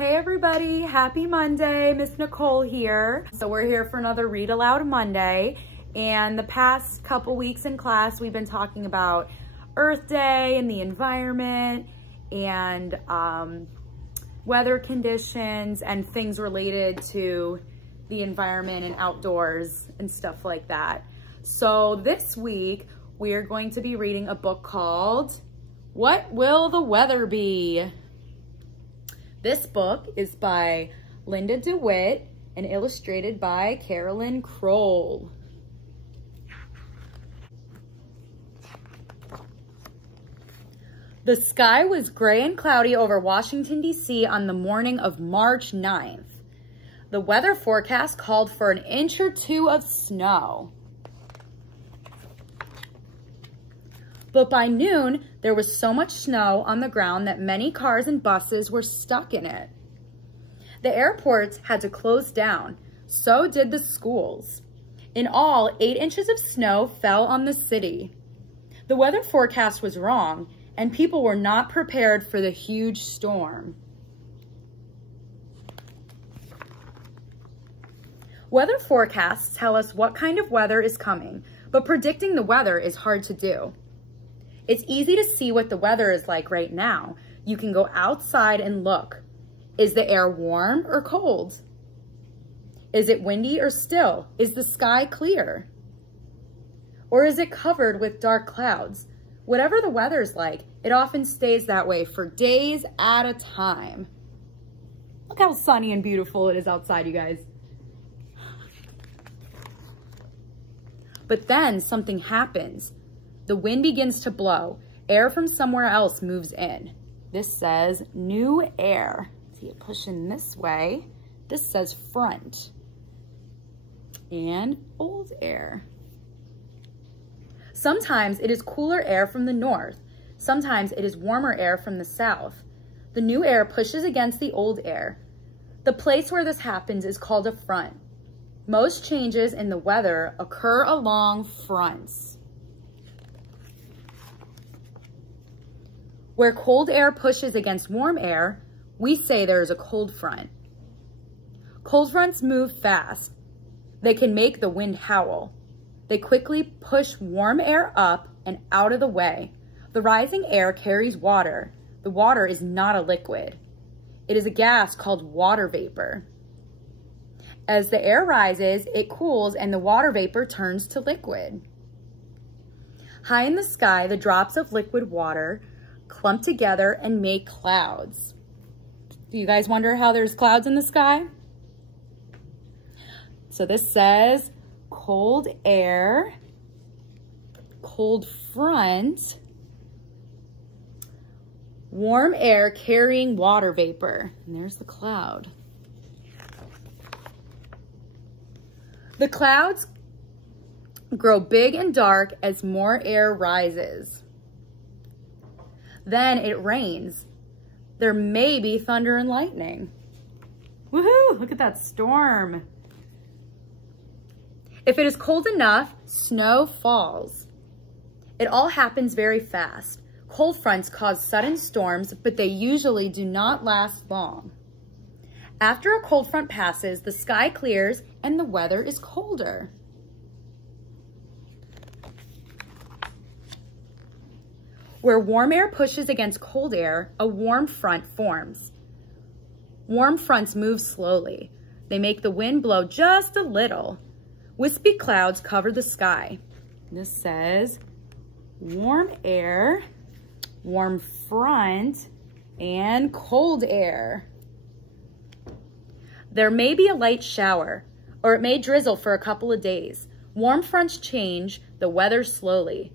Hey everybody, happy Monday, Miss Nicole here. So we're here for another Read Aloud Monday. And the past couple weeks in class, we've been talking about Earth Day and the environment and weather conditions and things related to the environment and outdoors and stuff like that. So this week, we are going to be reading a book called What Will the Weather Be? This book is by Lynda DeWitt and illustrated by Carolyn Kroll. The sky was gray and cloudy over Washington, D.C. on the morning of March 9th. The weather forecast called for an inch or two of snow. But by noon, there was so much snow on the ground that many cars and buses were stuck in it. The airports had to close down. So did the schools. In all, 8 inches of snow fell on the city. The weather forecast was wrong, and people were not prepared for the huge storm. Weather forecasts tell us what kind of weather is coming, but predicting the weather is hard to do. It's easy to see what the weather is like right now. You can go outside and look. Is the air warm or cold? Is it windy or still? Is the sky clear? Or is it covered with dark clouds? Whatever the weather's like, it often stays that way for days at a time. Look how sunny and beautiful it is outside, you guys. But then something happens. The wind begins to blow. Air from somewhere else moves in. This says new air. See it pushing this way. This says front. And old air. Sometimes it is cooler air from the north. Sometimes it is warmer air from the south. The new air pushes against the old air. The place where this happens is called a front. Most changes in the weather occur along fronts. Where cold air pushes against warm air, we say there is a cold front. Cold fronts move fast. They can make the wind howl. They quickly push warm air up and out of the way. The rising air carries water. The water is not a liquid. It is a gas called water vapor. As the air rises, it cools and the water vapor turns to liquid. High in the sky, the drops of liquid water clump together and make clouds. Do you guys wonder how there's clouds in the sky? So this says cold air, cold front, warm air carrying water vapor. And there's the cloud. The clouds grow big and dark as more air rises. Then it rains. There may be thunder and lightning. Woohoo! Look at that storm. If it is cold enough, snow falls. It all happens very fast. Cold fronts cause sudden storms, but they usually do not last long. After a cold front passes, the sky clears and the weather is colder. Where warm air pushes against cold air, a warm front forms. Warm fronts move slowly. They make the wind blow just a little. Wispy clouds cover the sky. This says warm air, warm front, and cold air. There may be a light shower, or it may drizzle for a couple of days. Warm fronts change the weather slowly.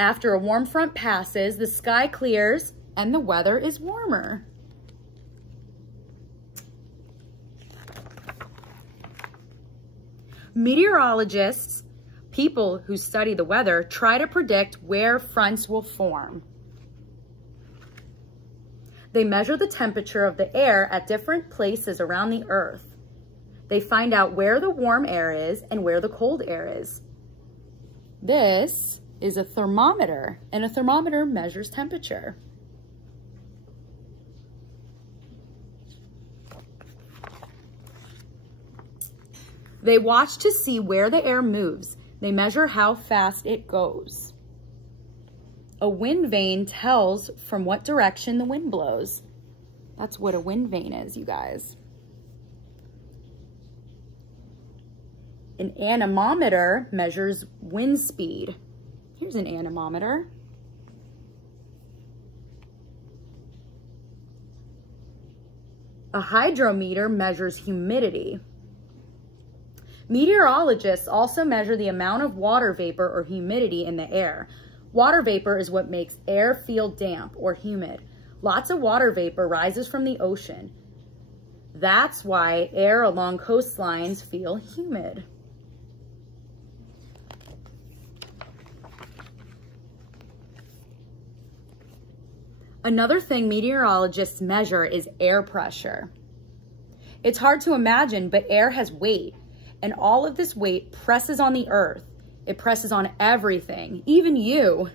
After a warm front passes, the sky clears and the weather is warmer. Meteorologists, people who study the weather, try to predict where fronts will form. They measure the temperature of the air at different places around the earth. They find out where the warm air is and where the cold air is. This is a thermometer, and a thermometer measures temperature. They watch to see where the air moves. They measure how fast it goes. A wind vane tells from what direction the wind blows. That's what a wind vane is, you guys. An anemometer measures wind speed. Here's an anemometer. A hydrometer measures humidity. Meteorologists also measure the amount of water vapor or humidity in the air. Water vapor is what makes air feel damp or humid. Lots of water vapor rises from the ocean. That's why air along coastlines feel humid. Another thing meteorologists measure is air pressure. It's hard to imagine, but air has weight, and all of this weight presses on the earth. It presses on everything, even you.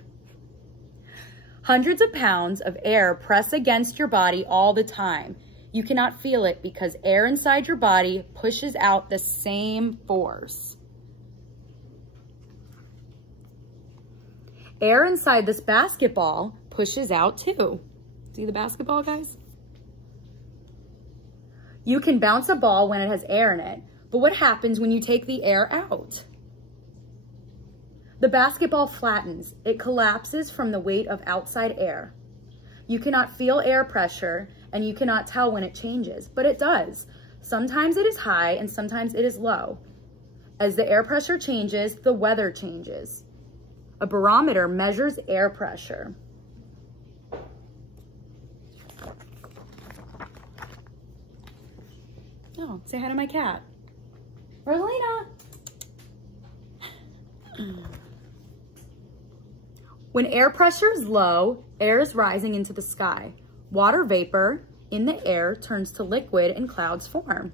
Hundreds of pounds of air press against your body all the time. You cannot feel it because air inside your body pushes out the same force. Air inside this basketball pushes out too. See the basketball, guys? You can bounce a ball when it has air in it, but what happens when you take the air out? The basketball flattens. It collapses from the weight of outside air. You cannot feel air pressure and you cannot tell when it changes, but it does. Sometimes it is high and sometimes it is low. As the air pressure changes, the weather changes. A barometer measures air pressure. Oh, say hi to my cat. Rosalina. When air pressure is low, air is rising into the sky. Water vapor in the air turns to liquid and clouds form.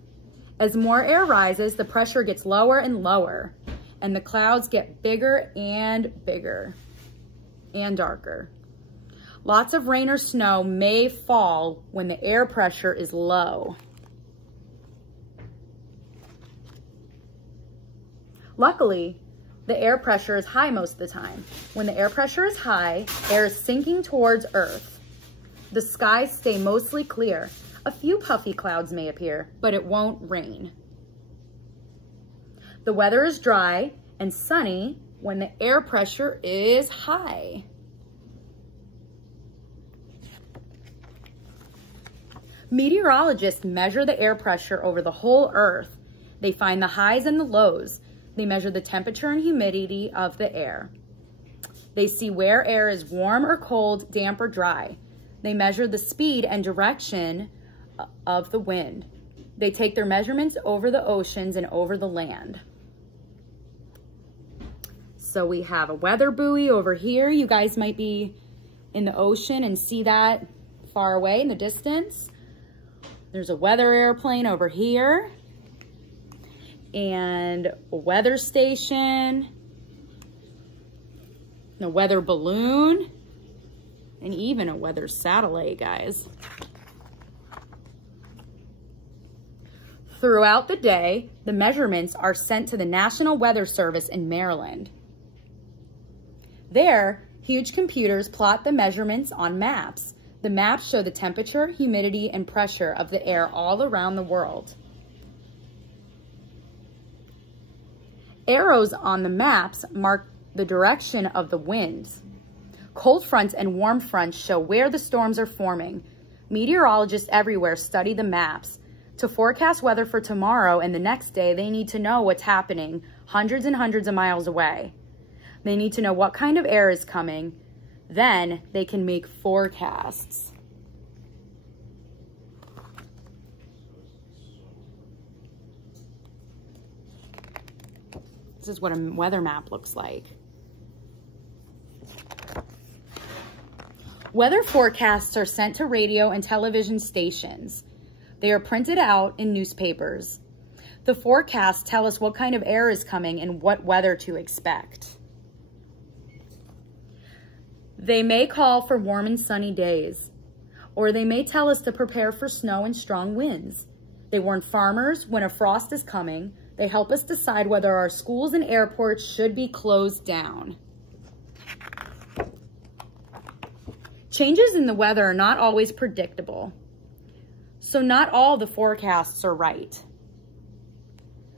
As more air rises, the pressure gets lower and lower, and the clouds get bigger and bigger and darker. Lots of rain or snow may fall when the air pressure is low. Luckily, the air pressure is high most of the time. When the air pressure is high, air is sinking towards Earth. The skies stay mostly clear. A few puffy clouds may appear, but it won't rain. The weather is dry and sunny when the air pressure is high. Meteorologists measure the air pressure over the whole Earth. They find the highs and the lows. They measure the temperature and humidity of the air. They see where air is warm or cold, damp or dry. They measure the speed and direction of the wind. They take their measurements over the oceans and over the land. So we have a weather buoy over here. You guys might be in the ocean and see that far away in the distance. There's a weather airplane over here. And a weather station, a weather balloon, and even a weather satellite, guys. Throughout the day, the measurements are sent to the National Weather Service in Maryland. There, huge computers plot the measurements on maps. The maps show the temperature, humidity, and pressure of the air all around the world. Arrows on the maps mark the direction of the winds. Cold fronts and warm fronts show where the storms are forming. Meteorologists everywhere study the maps. To forecast weather for tomorrow and the next day, they need to know what's happening hundreds and hundreds of miles away. They need to know what kind of air is coming. Then they can make forecasts. This is what a weather map looks like. Weather forecasts are sent to radio and television stations. They are printed out in newspapers. The forecasts tell us what kind of air is coming and what weather to expect. They may call for warm and sunny days, or they may tell us to prepare for snow and strong winds. They warn farmers when a frost is coming. They help us decide whether our schools and airports should be closed down. Changes in the weather are not always predictable, so not all the forecasts are right.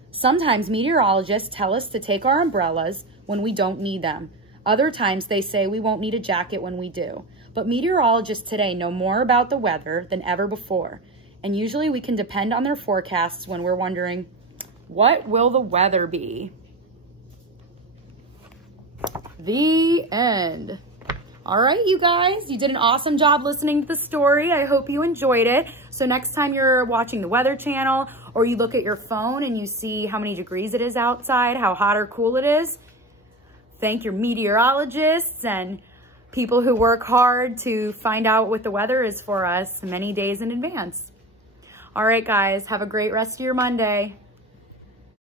Sometimes meteorologists tell us to take our umbrellas when we don't need them. Other times they say we won't need a jacket when we do. But meteorologists today know more about the weather than ever before, and usually we can depend on their forecasts when we're wondering, what will the weather be? The end. All right, you guys, you did an awesome job listening to the story. I hope you enjoyed it. So next time you're watching the Weather Channel or you look at your phone and you see how many degrees it is outside, how hot or cool it is, thank your meteorologists and people who work hard to find out what the weather is for us many days in advance. All right, guys, have a great rest of your Monday.